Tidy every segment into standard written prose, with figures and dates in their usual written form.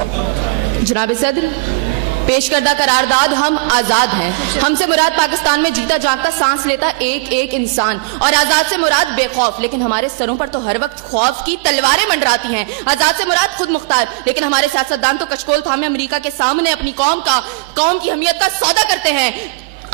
जनाब सदर, पेश करदा करारदाद हम आजाद हैं। हमसे मुराद पाकिस्तान में जीता जागता सांस लेता एक एक इंसान, और आजाद से मुराद बेखौफ, लेकिन हमारे सरों पर तो हर वक्त खौफ की तलवारें मंडराती हैं। आजाद से मुराद खुद मुख्तार, लेकिन हमारे सियासतदान तो कचकोल थामे अमेरिका के सामने अपनी कौम की अहमियत का सौदा करते हैं।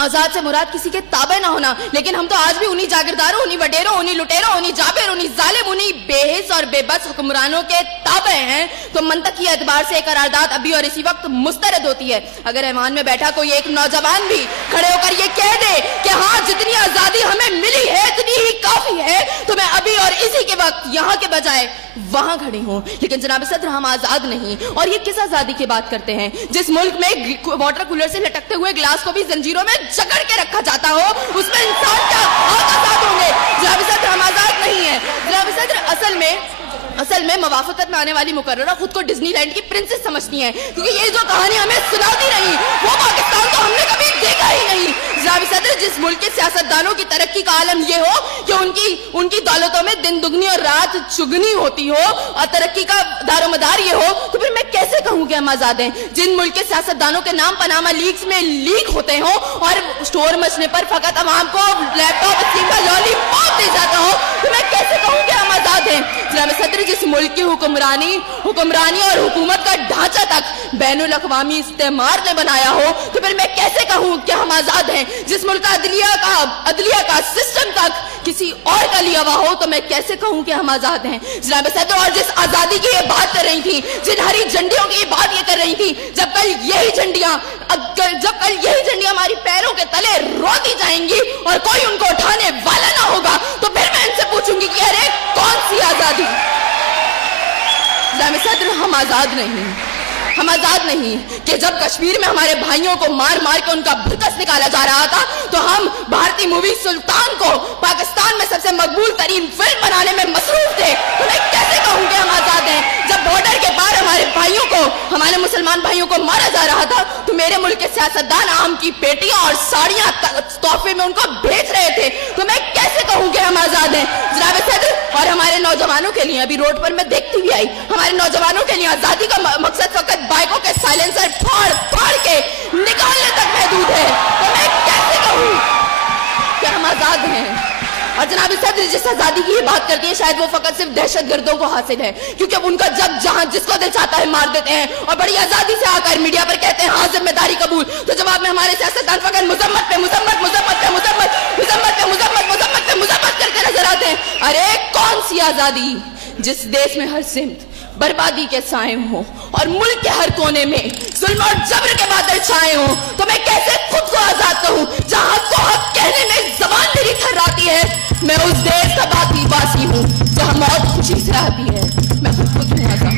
आजाद से मुराद किसी के ताबे ना होना, लेकिन हम तो आज भी उन्हीं जागीरदारों, उन्हीं वडेरों, उन्हीं लुटेरों, उन्हीं जाबिर, उन्हीं जालिम, उन्हीं बेहिस और बेबस हुक्मरानों के ताबे हैं। तो मंतक की एतबार से करारदाद अभी और इसी वक्त मुस्तरद होती है। अगर ऐवान में बैठा कोई एक नौजवान भी खड़े होकर ये कह दे कि हाँ, जितनी आजादी हमें मिली है इतनी ही काफी है, तो मैं अभी और इसी के वक्त यहाँ के बजाय वहां खड़ी हूं। लेकिन जनाब सदर, हम आजाद नहीं। और ये किस आजादी की बात करते हैं जिस मुल्क में वाटर कूलर से लटकते हुए गिलास को भी जंजीरों में जकड़ के रखा जाता हो, उसमें इंसान क्या आजाद होंगे? जनाब सदर, हम आजाद नहीं है। जनाब सदर, असल में मवाफकत में आने वाली मुकर्ररा खुद को डिज्नीलैंड की प्रिंसेस समझती हैं, क्योंकि ये जो कहानी हमें सुनाती रही वो पाकिस्तान तो हमने कभी देखा ही नहीं। जनाब सदर, जिस मुल्क के सियासतदानों की तरक्की का आलम ये हो कि उनकी दौलतों में दिन दुगनी और रात चुगनी होती हो और तरक्की का दारोमदार ये हो, तो फिर मैं कैसे कहूँ कि हम आजाद हैं? जिन मुल्क के सियासतदानों के नाम पनामा लीक्स में लीक होते हो और स्टोर मचने पर फकत अवाम को लैपटॉप स्कीम का लॉलीपॉप दे जाता हो, तो मैं कैसे कहूँ कि हम आजाद हैं? जनाब सदर, जिस मुल्क की हुक्मरानी और हुकूमत का ढांचा तक बैनुल अक़वामी इस्तेमार ने बनाया हो, तो फिर मैं कैसे कहूँ कि हम आजाद हैं? जिस मुल्क का अदलिया का सिस्टम तक किसी और का लिया हुआ हो, तो मैं कैसे कहूँ कि हम आजाद हैं? जनाब सदर, और जिस आजादी की ये बात कर रही थी, जिन हरी झंडियों की ये बात ये कर रही थी, जब कल यही झंडियां हमारी पैरों के तले रोती जाएंगी और कोई उनको उठाने वाला ना होगा, तो फिर मैं इनसे पूछूंगी कि अरे कौन सी आजादी? जनाब सदर, हम आजाद नहीं कि जब कश्मीर में हमारे भाइयों को मार मार के उनका बरकस निकाला जा रहा था, तो हम भारतीय मूवी सुल्तान को पाकिस्तान में सबसे मकबूल तरीन फिल्म बनाने में मसरूफ थे। तो मैं कैसे कहूँ कि हम आजाद हैं? जब बॉर्डर के पार हमारे मुसलमान भाइयों को मारा जा रहा था, तो मेरे मुल्क के सियासतदान आम की पेटियां और साड़ियां तोहफे में उनको भेज रहे थे। तो मैं कैसे कहूँ कि हम आजाद हैं? जनाब सदर, और हमारे नौजवानों के लिए, अभी रोड पर मैं देखती हुई आई, हमारे नौजवानों के लिए आजादी का मकसद फकत बाइकों के साइलेंसर फाड़ फाड़ के निकालने तक महदूद है। तो मैं कैसे कहूँ कि हम आजाद हैं? और जनाब सदर, जिस आजादी की बात करती है, शायद वो फकत सिर्फ दहशतगर्दों को हासिल है, क्योंकि उनका जब जहां जिसको दिल चाहता है मार देते हैं और बड़ी आजादी से आकर मीडिया पर कहते हैं हाँ जिम्मेदारी कबूल। तो जवाब में हमारे सियासतदान फकत मुजम्मत करके नजर आते हैं। अरे कौन सी आजादी जिस देश में हर सिमत बर्बादी के साए हो और मुल्क के हर कोने में जुल्म और जबर के बादल छाए हो? तो मैं कैसे खुद को आजाद कहूँ जहाँ हक को हक कहने में जबान मेरी थर्राती है? मैं उस देश का बासी हूँ जहाँ मौत खुशी से आती है। मैं खुद हूँ आजाद।